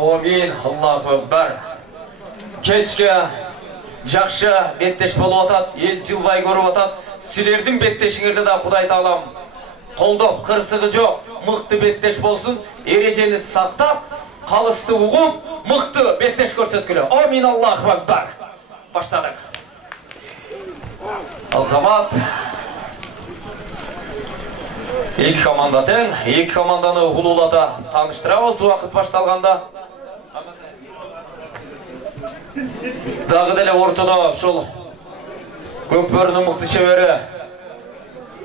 Amin, Allahu Ekber. Kechke жақшы беттеш болып атат, ел жылбай көріп атат. Сілердің беттешіңерді да Құдай Тағалам қолдап, қырсығы жоқ, мықты беттеш болсын, ережені сақтап, қалысты ұғып, мықты беттеш көрсеткілі. Амин, Аллаху Акбар. Баштадық. Азамат. Екі команда тең, екі команданы ұлулата таныштырамыз уақыт башталғанда. Дағы дәлі ортада шол Көкбөрінің мұқты шебері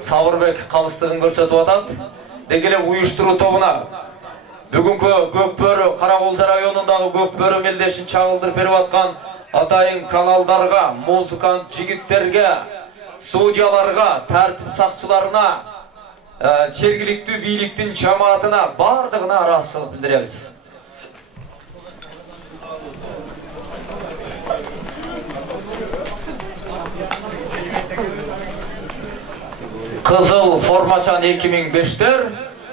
Сабырбек қалыстығын көрсетіп атат. Дегеле ұйыштыру тобына бүгінгі Көкбөрі Қарақолжа районындағы Көкбөрі мелдешін чағылдырып беріп атқан атайын каналдарға, музыкант жігіттерге, судьяларға, тәртіп сақшыларына, жергілікті биліктің жамаатына бардығына арасылық білдіреміз. Қызыл формачан 2005-тер,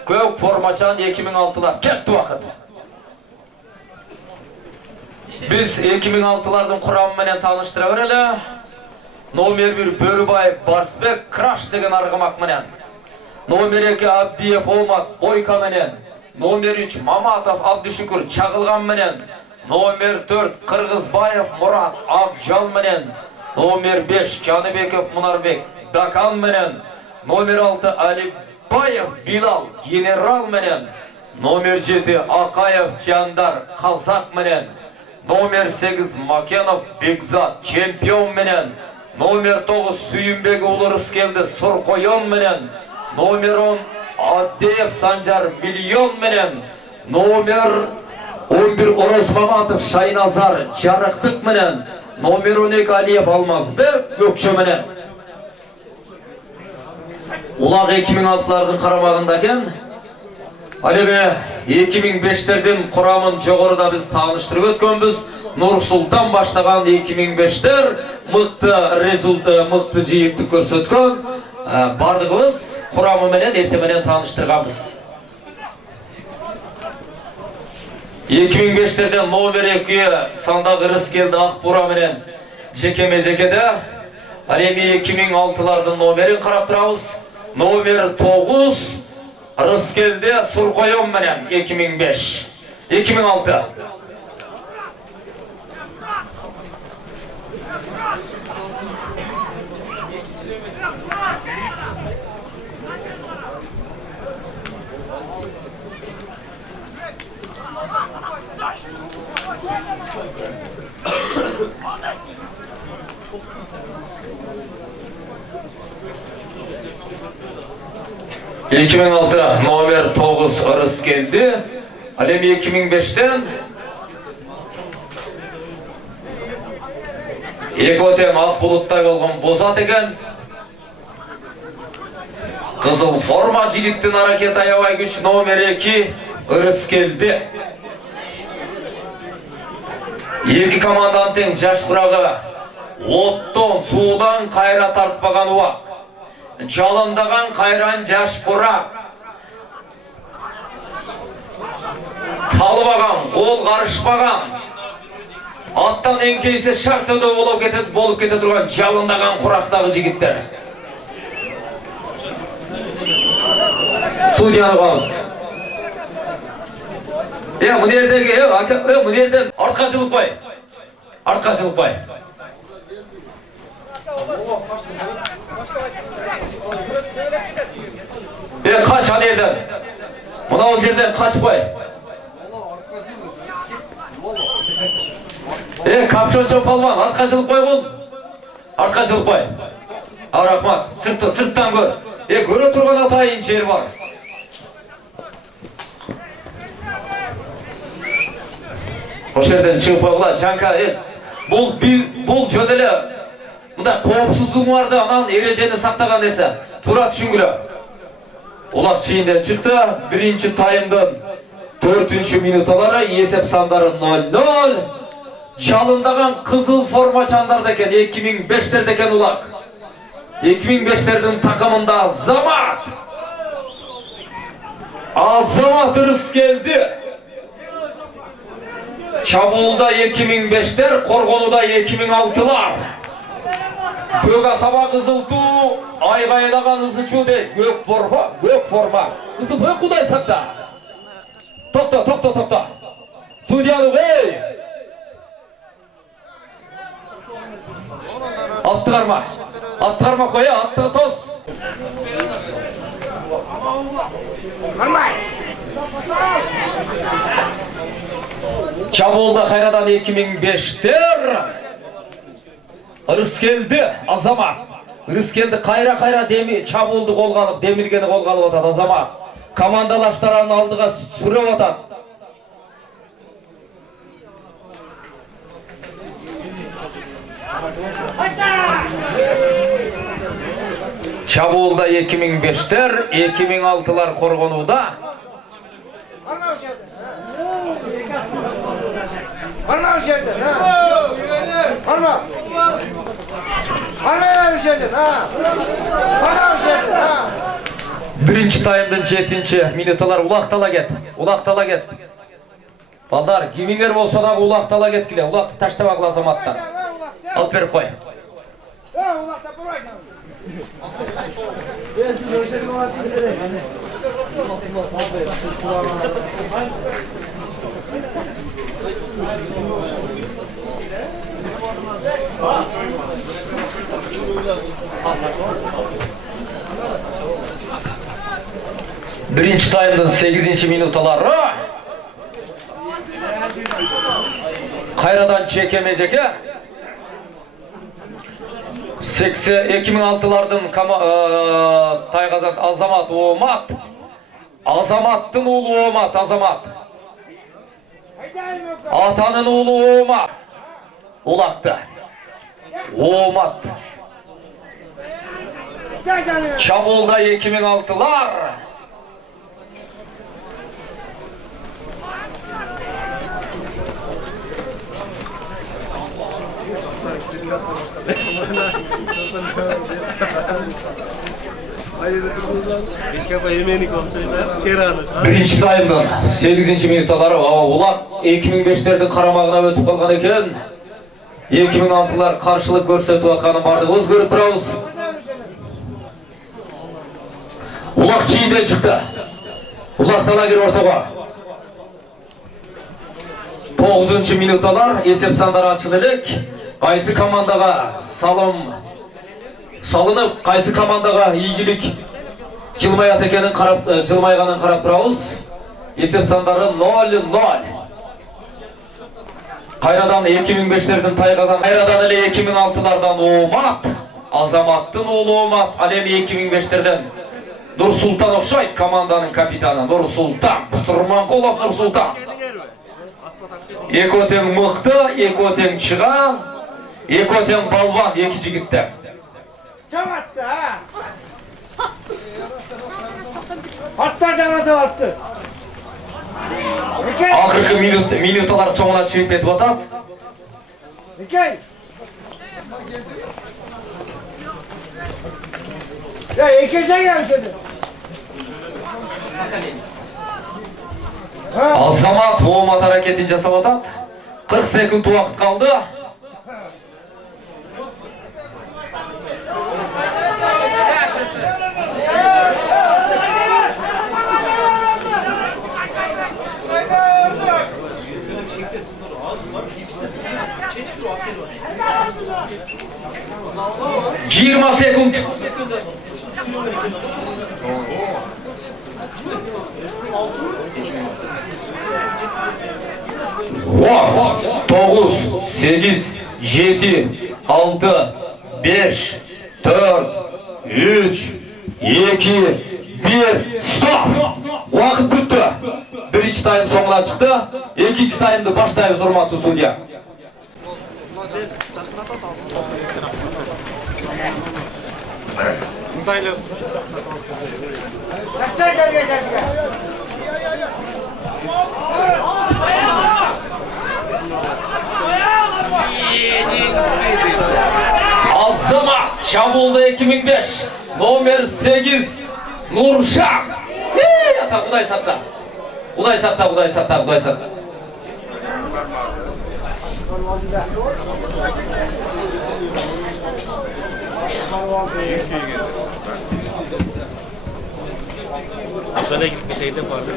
көк формачан 2006-лар. Кетті уақыт. Біз 2006-лардың құрамыменен таныштыра берелі. Номер 1 Бөрібаев Барсбек Краш деген арғымақ менен. Номер 2 Абдиев Олмат Бойка менен. Номер 3 Маматов Абдышүкір Чағылған менен. Номер 4 Қырғызбаев Мұрат Ақжал менен. Номер 5 Жаныбеков Мұнарбек Дакан менен. Номер 6 Алибаев Билал Генерал менен. Номер 7 Ақаев Жандар Қазақ менен. Номер 8 Макенов Бекзат Чемпион менен. Номер 9 Сүйінбек Улырыс келді Сұрқойон менен. Номер 10 Аддеев Санжар Миллион менен. Номер 11 Орос Маматов Шайназар Жарықтық менен. Номер 12 Алиев Алмазбек Көкші менен. Улақ 2006-лардың қарамағында кен. Алебе 2005-тердің құрамын жоғырыда біз таныштырып өткенбіз. Нұр-Сұлтан баштаған 2005-тер мықты жиекті көрсеткен. Бардығымыз құрамы менен ертеменен таныштырғанбыз. 2005-терден номер 2 сандақ ырыс келді Ақбура менен жекеме-жекеде. Алеме 2006-лардың номерін қарап тұрамыз. Номер 9 ырыс келді Сұрқойон менен 2005. 2006. Номер 9 ырыс келді. Алем 2005-тен Екотем ақ бұлыттай болған Бозат екен. Қызыл форма жігіттің аракет аябай күш номер 2 ырыс келді. Екі командан тең жаш құрағы оттон, судан қайра тартпаған уақ. Жалындаған қайран жаш құрақ. Талбаған, қол қарышпаған. Аттан еңкейсе шартыды болып кете тұрған жалындаған құрақтағы жігіттер. Судьяны қамыз. Мұнерден артқа жылып бай. Артқа жылып бай. Қаш анерден. Мұнау жерден қашпай. Капшон чопалман, артқа жылып бай бұл. Артқа жылып бай. Рахмат, сырттан көр. Көре тұрған атайын жер бар. О жерден шығып байғыла, жанка, бұл жөделі, мұнда қоғыпсыздың барды, анан ережені сақтаған десе, тура түшінгілі. Олақ шейінден шықты, бірінші тайымдың 4-ші минуталары, есеп сандары 0-0. Жалындаған қызыл форма чандар декен, 2005-тер декен олақ. 2005-тердің тақымында Азамат. Азамат ұрыс келді. Çabulda 2005'ler, Korgonu'da 2006'lar. Göga sabah kızıltı, aygaylagan ızıçu değil. Gök forma. Kızıltı kuday sakta. Tokta. Судьяны bey. Attırma koya, attı toz. Çabulda Hayradan 2005'ler. Irıs geldi Azamat. Irıs geldi kayra demi çabuldu kol kalıp, demirgeni kol kalıp atad Azamat. Komandalaştaranın aldığa sürüp atad. Çabulda 2005'ler, 2006'lar Korgonu'da. Birinci tayımdan 7. minutalar ulaqtala get. Balдар, kimingер bolsa da ulaqtala getkile, ulaqtı taştabak Azamattan. Alp berip koy. Birinci tayımdan 8. minutaları. Hayradan çekemeyecek. 2006'lardan Taygazat Azamat Omat. Azamat'tın oğlu Omat Azamat. Atanın oğlu Omat. Ulaqtı. Omat. Çabulda 2006'lar. Birinci tayımdan 8. minutaları Ulaq 2005'lerдің qaramağına ötüp kalgan eken. 2006'lar karşılık görsetip atkanı bardığımız görüp durabız. Ulaq çiğinden çıktı. Ulaq tala gir ortaga. 9. minutalar esep sandары açılılık. Qaysı komandaga salınıp, qaysı komandaga iyilik жылмаят екенін жылмайғанын қарап тұрабыз. Есеп сандары 0-0. Қайрадан 2005'lerden Тайғазан, Қайрадан әлі 2006'lardan Омат, Азаматтың оğlu Омат, әлем 2005'lerden Нұрсултан оқшайды команданың капитаны Нұрсултан, Сұрманқолов Нұрсултан. Екі өтең мықты, екі өтең шыған, екі өтең балбан, екі жігітті. Çabattı ha! Atlar canatı attı. Ақырғы минуталар соңына чиіп кетіп атат. Mikey! Ya ikisi gelsin. Азамат Омат әрекетін жасап атат. 40 секунд уақыт қалды. Жиырма секунд. Тоғыз, сегіз, жеті, алты, беш, төрт, үч, екі, бір, стоп! Уақыт бүтті. Бірінші тайм соңына шықты. Екінші таймды баштайбыз, урматтуу судья. Kaçlar geliyor kaçlar? Azamat Çamolda 2005 номер 8 Nurşak. Kuday sakta. Şöyle gidip bir de vardı.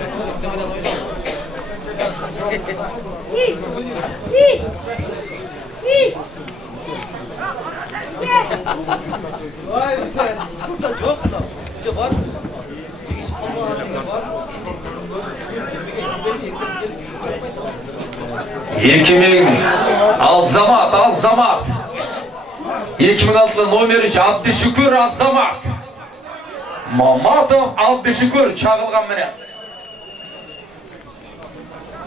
Azzamat 2006 номер 3 Abdüşükür Azzamat Mamatov Abdüşükür çağılgan mene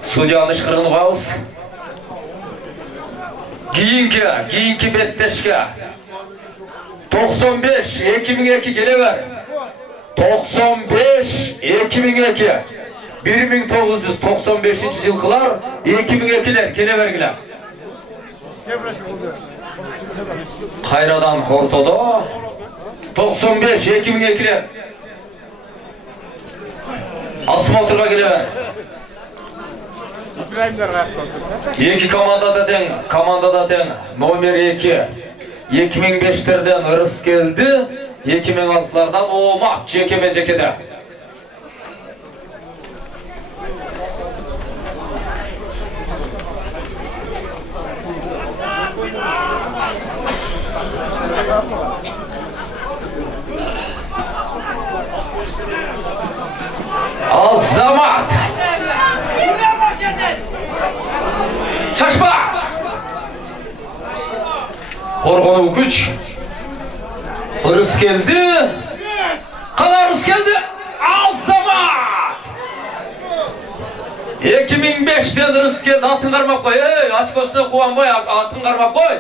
Судьяны шқырын қауыз Кейінкі беттешке 95 2002 келе бер 95 2002 1995 жылқылар 2002'ler келе бергілер Қайрадан ортода 95 2002'ler Осмотрға келе бер Екі командада тең номер 2 2005'lerden ырыс келді 2006'lardan Омат жекеме-жекеде Azzamat Şaşma Korgonu Uküç Irıs geldi Kala ırıs geldi Azzamat 2005'ten ırıs geldi Altın karmak koy Açık üstüne kuvan boy Altın karmak koy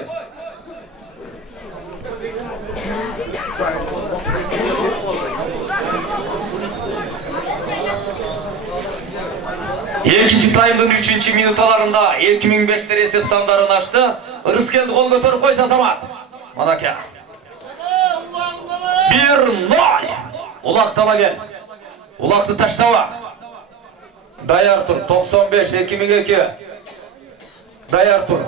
İkinci tayımdın 3. minutalarında 2005'ler esep sandarını açtı. Irıs geldi kol götürüp koy Azzamat. Manake. 1-0. Ulaktala gel. Ulaktı taştava. Dayar tur 95 2002. Dayar tur.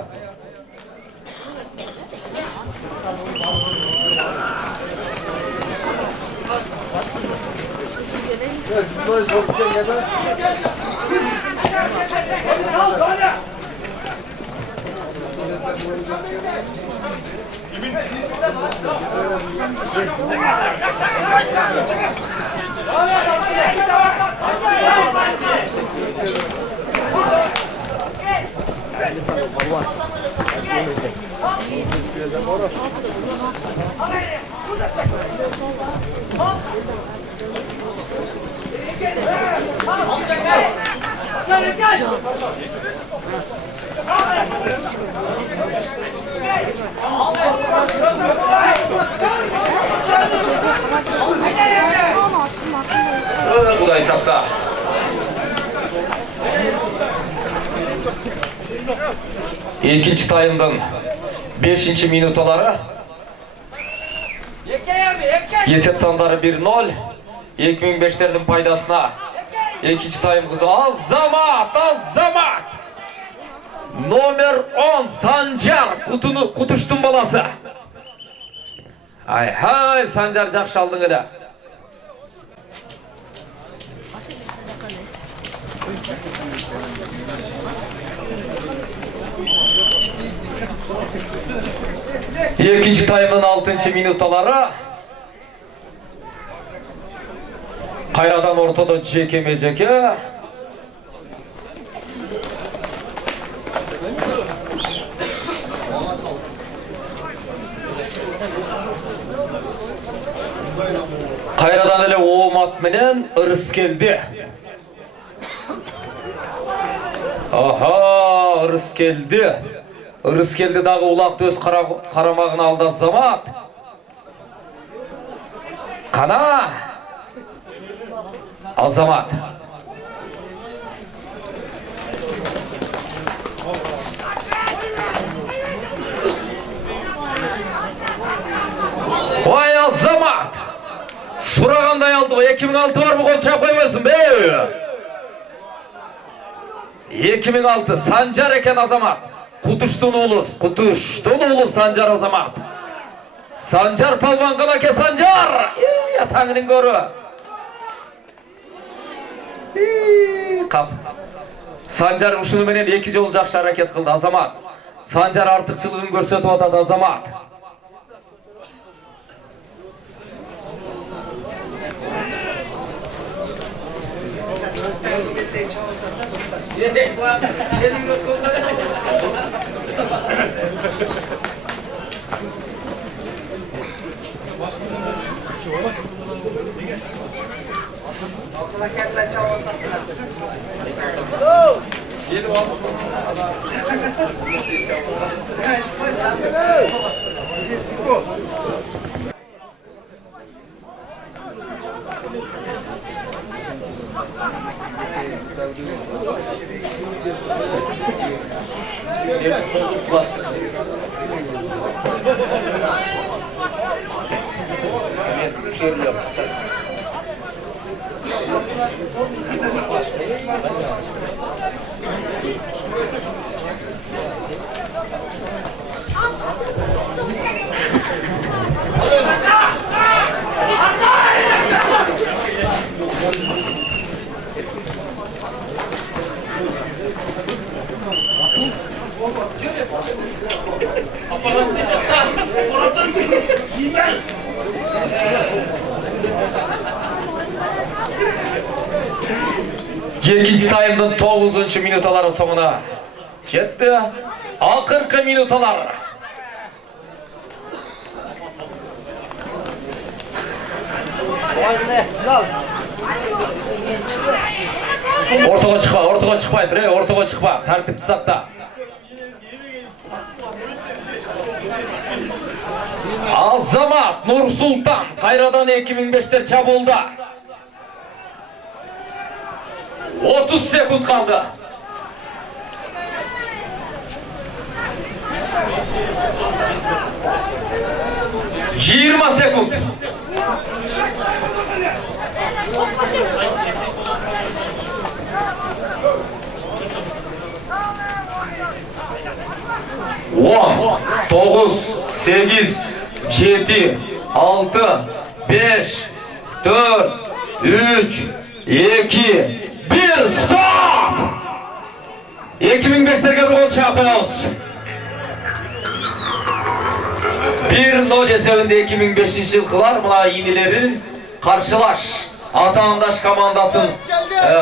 Bu da hesapta. İkinci tayımdan 5. minutaları esep sanları 1-0 2005'lerin paydasına ikinci tayım kızı Azzamat Nomer 10 Sancar Kutuştun balası Hay Sancar жақсы алдың әлі İkinci tayımın 6. minutaları Kayradan ortada jekeme-jeke Kayradan ele Омат менен ырыс келди. Aha, ырыс келди. Ырыс келди дагы улакты өз карамагына алды Аззамат. Кана Аззамат. Vay Azzamat! Suragандай aldı o 2006 var mı gol çap koymasın be? 2006 Sancar eken Azzamat. Kutuştun oğlu Sancar Azamat. Sancar palvan kalake Sancar. Yatağının görü. Kap. Sancar uşunu menen 2 jol jakşı hareket kıldı Azamat. Sancar artıkçılığın görsetip atadı Azamat. Ikinci taymdın 9-cı minutaların sonuna жетті. Akırkı minutalar. Ortaga çıkma. Tartipti sakta. Azamat Nursultan Kayradan 2005'ter çabulda. 30 sekund kaldı. Yirmi sekund. On, 9, 8, 7, 6, 5, 4, 3, 2, 1, stop! 2005'terge bir gol çapıyoruz. 1-0 esebinde 2005 yılkılar mına yenilerin karşılaş. Atandaş komandasın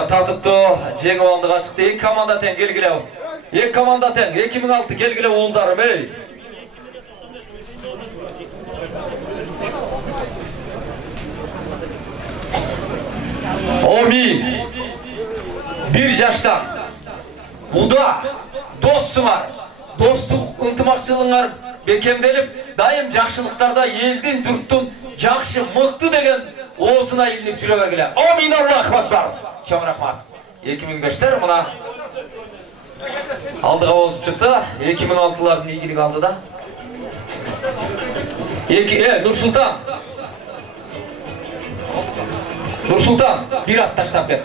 tatıptı. Jengip aldık açıkta. 2 komanda ten gelgile. 2 komanda ten. 2006 gelgile oğuldarım ey. Omi. 1 yaştan. Muda. Dostum var. Dostluk ынтымақшылығыңар bekemdelip dayım жақшылықтарда елден жұрттың жақшы мықты деген оғызына елініп жүре бергіле. Амин Аллах Акбар. Чоң рахмат. 2005'ter мына алдыға озып шықты. 2006'ların игілік алды да. Нұрсұлтан, bir at таштап бер.